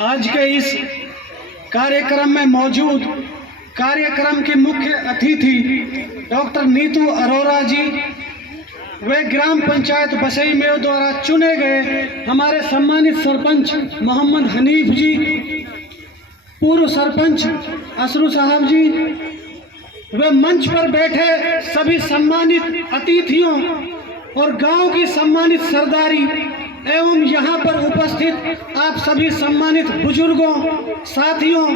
आज के इस कार्यक्रम में मौजूद कार्यक्रम की मुख्य अतिथि डॉक्टर नीतू अरोरा जी, वे ग्राम पंचायत बसई मेव द्वारा चुने गए हमारे सम्मानित सरपंच मोहम्मद हनीफ जी, पूर्व सरपंच असरू साहब जी, वे मंच पर बैठे सभी सम्मानित अतिथियों और गांव की सम्मानित सरदारी एवं यहाँ पर उपस्थित आप सभी सम्मानित बुजुर्गों, साथियों,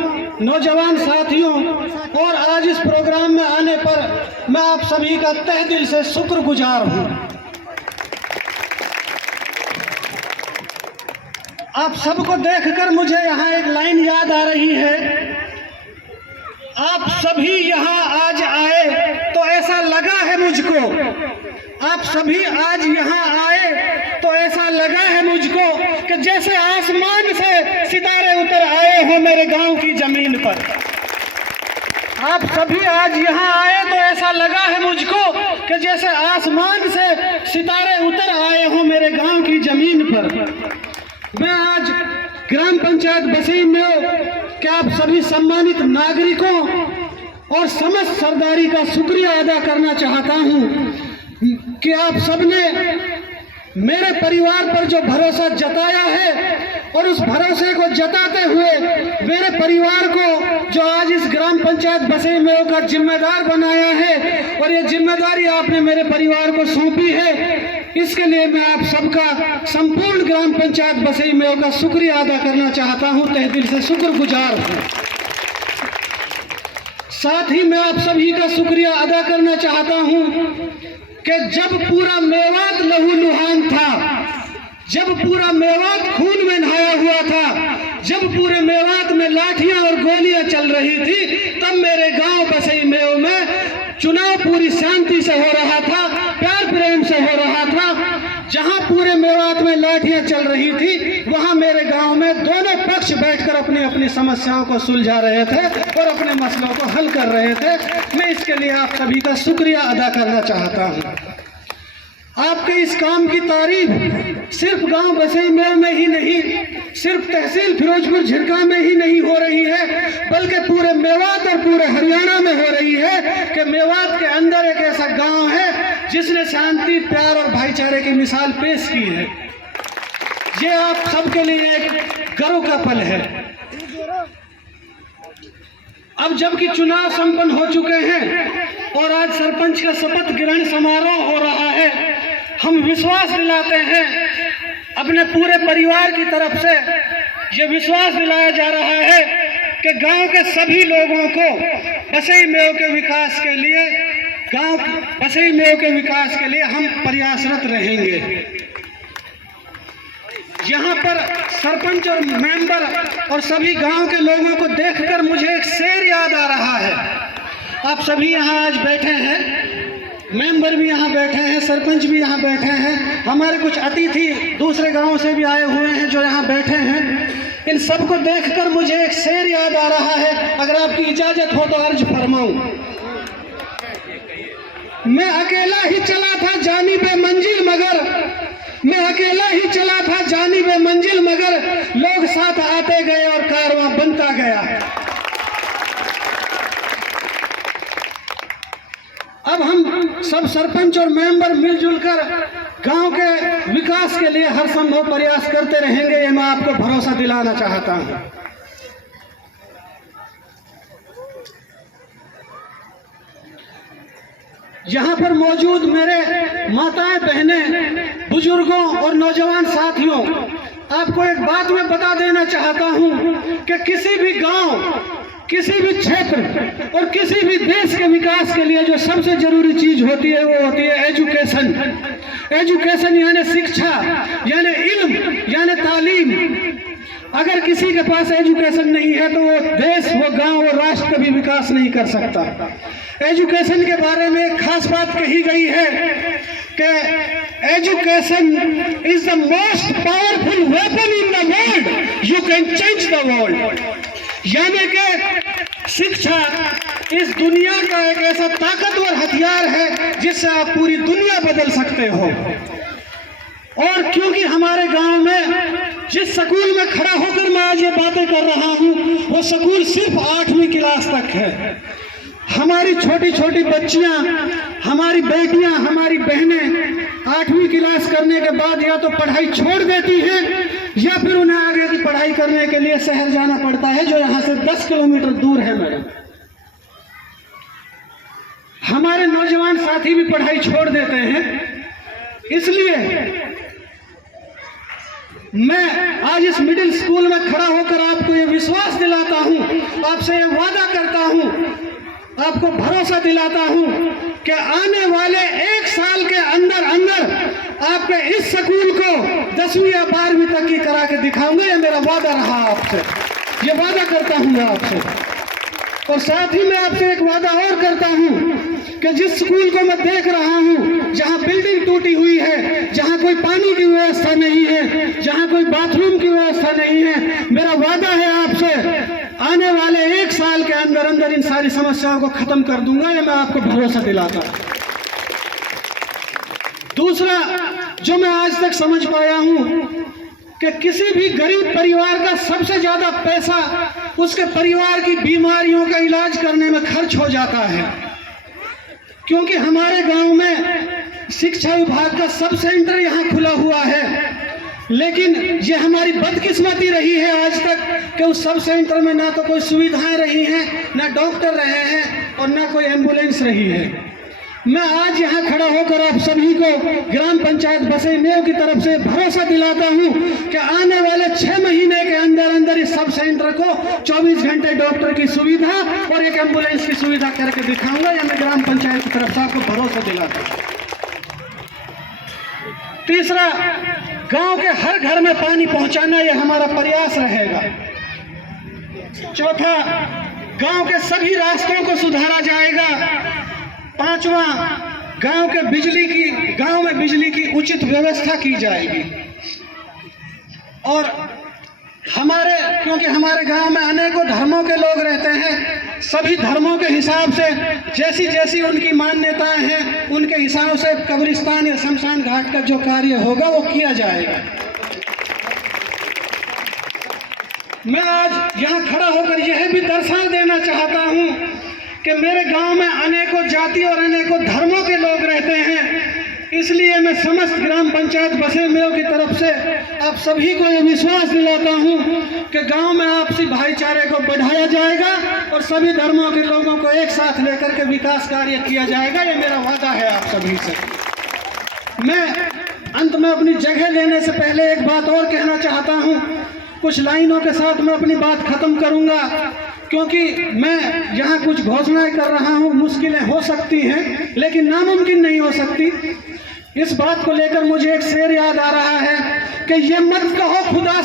नौजवान साथियों और आज इस प्रोग्राम में आने पर मैं आप सभी का तहे दिल से शुक्रगुजार हूँ। आप सबको देखकर मुझे यहाँ एक लाइन याद आ रही है। आप सभी यहाँ आज आए तो ऐसा लगा है मुझको, आप सभी आज यहाँ आए तो ऐसा लगा है मुझको कि जैसे आसमान से सितारे उतर आए हो मेरे गांव की जमीन पर। आप सभी आज यहाँ आए तो ऐसा लगा है मुझको कि जैसे आसमान से सितारे उतर आए हो मेरे गांव की जमीन पर। मैं आज ग्राम पंचायत बसई में कि आप सभी सम्मानित नागरिकों और समस्त सरदारी का शुक्रिया अदा करना चाहता हूं कि आप सबने मेरे परिवार पर जो भरोसा जताया है और उस भरोसे को जताते हुए मेरे परिवार को जो आज इस ग्राम पंचायत बसई मेव का जिम्मेदार बनाया है और ये जिम्मेदारी आपने मेरे परिवार को सौंपी है, इसके लिए मैं आप सबका संपूर्ण ग्राम पंचायत बसई मेव का शुक्रिया अदा करना चाहता हूं, तहे दिल से शुक्रगुजार हूं। साथ ही मैं आप सभी का शुक्रिया अदा करना चाहता हूं कि जब पूरा मेवात लहूलुहान था, जब पूरा मेवात खून में नहाया हुआ था, जब पूरे मेवात में लाठियां और गोलियां चल रही थी, तब मेरे गांव बसई मेव में चुनाव पूरी शांति से हो रहा था, प्यार प्रेम से हो रहा था। जहां पूरे मेवात में लाठियां चल रही थी वहां मेरे गांव में दोनों पक्ष बैठकर अपनी अपनी समस्याओं को सुलझा रहे थे और अपने मसलों को हल कर रहे थे। मैं इसके लिए आप सभी का शुक्रिया अदा करना चाहता हूं। आपके इस काम की तारीफ सिर्फ गांव बसई मेव में ही नहीं, सिर्फ तहसील फिरोजपुर झिरका में ही नहीं हो रही है, बल्कि पूरे मेवात और पूरे हरियाणा में हो रही है कि मेवात के अंदर एक ऐसा गांव है जिसने शांति, प्यार और भाईचारे की मिसाल पेश की है। ये आप सबके लिए एक गर्व का पल है। अब जबकि चुनाव संपन्न हो चुके हैं और आज सरपंच का शपथ ग्रहण समारोह हो रहा है, हम विश्वास दिलाते हैं अपने पूरे परिवार की तरफ से, ये विश्वास दिलाया जा रहा है कि गांव के सभी लोगों को बसई मेव के विकास के लिए, गांव बसई मेव के विकास के लिए हम प्रयासरत रहेंगे। यहाँ पर सरपंच और मेंबर और सभी गांव के लोगों को देखकर मुझे एक शेर याद आ रहा है। आप सभी यहाँ आज बैठे हैं, मेंबर भी यहाँ बैठे हैं, सरपंच भी यहाँ बैठे हैं, हमारे कुछ अतिथि दूसरे गांव से भी आए हुए हैं जो यहाँ बैठे हैं। इन सबको देखकर मुझे एक शेर याद आ रहा है, अगर आपकी इजाजत हो तो अर्ज फरमाऊं। मैं अकेला ही चला था जानिबे मंजिल मगर, मैं अकेला ही चला था जानिबे मंजिल मगर, लोग साथ आते गए और कारवां बनता गया। अब हम सब सरपंच और मेंबर मिलजुल कर गांव के विकास के लिए हर संभव प्रयास करते रहेंगे, ये मैं आपको भरोसा दिलाना चाहता हूं। यहाँ पर मौजूद मेरे माताएं, बहनें, बुजुर्गों और नौजवान साथियों, आपको एक बात मैं बता देना चाहता हूँ कि किसी भी गांव, किसी भी क्षेत्र और किसी भी देश के विकास के लिए जो सबसे जरूरी चीज होती है वो होती है एजुकेशन। एजुकेशन यानी शिक्षा, यानी इल्म, यानी तालीम। अगर किसी के पास एजुकेशन नहीं है तो वो देश, वो गांव, वो राष्ट्र कभी विकास नहीं कर सकता। एजुकेशन के बारे में एक खास बात कही गई है कि education is the most powerful weapon in the world, you can change the world. यानी कि शिक्षा इस दुनिया का एक ऐसा ताकतवर हथियार है जिससे आप पूरी दुनिया बदल सकते हो। और क्योंकि हमारे गांव में जिस स्कूल में खड़ा होकर मैं आज ये बातें कर रहा हूँ वो स्कूल सिर्फ 8वीं क्लास तक है। हमारी छोटी छोटी बच्चियां, हमारी बेटियां, हमारी बहनें 8वीं क्लास करने के बाद या तो पढ़ाई छोड़ देती हैं या फिर उन्हें आगे की पढ़ाई करने के लिए शहर जाना पड़ता है, जो यहाँ से 10 किलोमीटर दूर है। मैडम, हमारे नौजवान साथी भी पढ़ाई छोड़ देते हैं। इसलिए मैं आज इस मिडिल स्कूल में खड़ा होकर आपको ये विश्वास दिलाता हूं, आपसे ये वादा करता हूं, आपको भरोसा दिलाता हूं कि आने वाले 1 साल के अंदर अंदर आपके इस स्कूल को 10वीं या 12वीं तक की करा के दिखाऊंगा। ये मेरा वादा रहा आपसे, ये वादा करता हूं मैं आपसे। और साथ ही मैं आपसे एक वादा और करता हूं कि जिस स्कूल को मैं देख रहा हूं, जहां बिल्डिंग टूटी हुई है, जहां कोई पानी की व्यवस्था नहीं है, जहां कोई बाथरूम की व्यवस्था नहीं है, मेरा वादा है आपसे, आने वाले 1 साल के अंदर अंदर इन सारी समस्याओं को खत्म कर दूंगा। ये मैं आपको भरोसा दिलाता हूं। दूसरा जो मैं आज तक समझ पाया हूं कि किसी भी गरीब परिवार का सबसे ज्यादा पैसा उसके परिवार की बीमारियों का इलाज करने में खर्च हो जाता है, क्योंकि हमारे गांव में शिक्षा विभाग का सब सेंटर यहाँ खुला हुआ है। लेकिन ये हमारी बदकिस्मती रही है आज तक कि उस सब सेंटर में ना तो कोई सुविधाएं रही हैं, ना डॉक्टर रहे हैं और ना कोई एम्बुलेंस रही है। मैं आज यहाँ खड़ा होकर आप सभी को ग्राम पंचायत बसई मेव की तरफ से भरोसा दिलाता हूँ कि आने वाले 6 महीने के अंदर अंदर इस सब सेंटर को 24 घंटे डॉक्टर की सुविधा और एक एम्बुलेंस की सुविधा करके दिखाऊंगा। यह मैं ग्राम पंचायत की तरफ से आपको भरोसा दिलाता हूँ। तीसरा, गांव के हर घर में पानी पहुंचाना यह हमारा प्रयास रहेगा। चौथा, गांव के सभी रास्तों को सुधारा जाएगा। पांचवा, गांव में बिजली की उचित व्यवस्था की जाएगी। और क्योंकि हमारे गांव में अनेकों धर्मों के लोग रहते हैं, सभी धर्मों के हिसाब से जैसी जैसी उनकी मान्यताएं हैं उनके हिसाब से कब्रिस्तान या शमशान घाट का जो कार्य होगा वो किया जाएगा। मैं आज यहाँ खड़ा होकर यह भी दर्शा देना चाहता हूँ कि मेरे गांव में अनेकों जाति और अनेकों धर्मों के लोग रहते हैं। इसलिए मैं समस्त ग्राम पंचायत बसई मेव की तरफ से आप सभी को ये विश्वास दिलाता हूं कि गांव में आपसी भाईचारे को बढ़ाया जाएगा और सभी धर्मों के लोगों को एक साथ लेकर के विकास कार्य किया जाएगा। ये मेरा वादा है आप सभी से। मैं अंत में अपनी जगह लेने से पहले एक बात और कहना चाहता हूं। कुछ लाइनों के साथ मैं अपनी बात खत्म करूंगा, क्योंकि मैं यहाँ कुछ घोषणाएं कर रहा हूँ। मुश्किलें हो सकती हैं लेकिन नामुमकिन नहीं हो सकती। इस बात को लेकर मुझे एक शेर याद आ रहा है कि ये मत कहो खुदा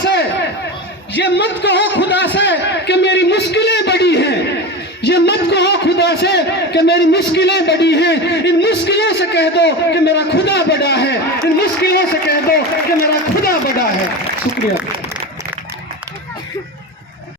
से कि मेरी मुश्किलें बड़ी हैं। ये मत कहो खुदा से कि मेरी मुश्किलें बड़ी हैं। इन मुश्किलों से कह दो कि मेरा खुदा बड़ा है। इन मुश्किलों से कह दो कि मेरा खुदा बड़ा है। शुक्रिया।